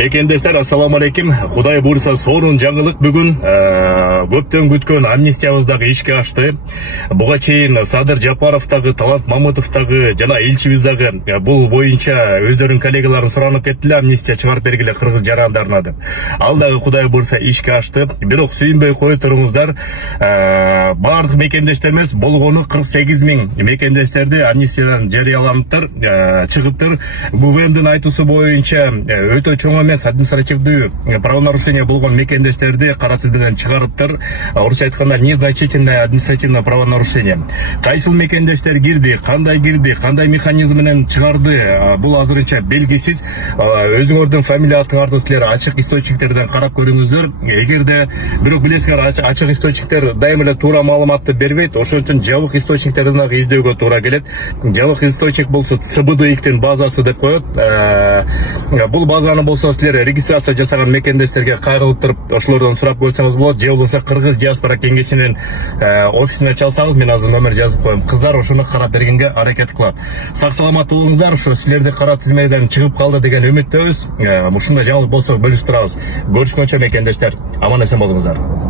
Мекендештер, ассаламу алейкум. Кудай буйрса сонун жаңылык бүгүн көптөн күткөн амнистиябыздагы ишке ашты. Буга чейин Садыр Жапаровдагы, Талант Мамытовдагы жана элчибиз дагы бул боюнча өздөрүнүн коллегаларын суранып кеттилер, амнистия чыгарып бергиле кыргыз жарандарына деп. Ал дагы кудай буйрса ишке ашты. Бирок сүйүнбөй кое туруңуздар, бардык мекендештер эмес, болгону 48 000 мекендештерди амнистиядан жарыяланыптыр, чыгыптыр. ГУВМдин айтуусу боюнча өтө чоң эмес административдүү правонарушение болгон мекендештерди кара тизмеден чыгарыптыр. Орусча айтканда незначительное административное правонарушение. Кайсыл мекендештер кирди, кандай механизм менен чыгарды, бул азырынча белгисиз. Өзүңөрдүн фамилия атыңарды силер ачык источниктерден карап көрүңүздөр. Эгерде бирок билесиңер, ачык источниктер дайыма эле туура маалыматты бербейт, ошон үчүн жабык источниктерден дагы издөөгө туура келет. Жабык источник болсо СБДИктин базасы деп коет. Бул базаны болсо силер регистрация жасаган мекендештерге кайрылып туруп ошолордон сурап көрсөңүз болот. Же болбосо Кыргыз диаспора кеңешинин офисине чалсаңыз, мен азыр номер жазып коем. Кыздар ошону карап бергенге аракет кылат. Сак саламат болуңуздар. Ошо силерди кара тизмеден чыгып калды деген үмүттөбүз. Ушундай жаңылык болсо бөлүшүп турабыз. Көрүшкөнчө мекендештер, аман эсен болуңуздар.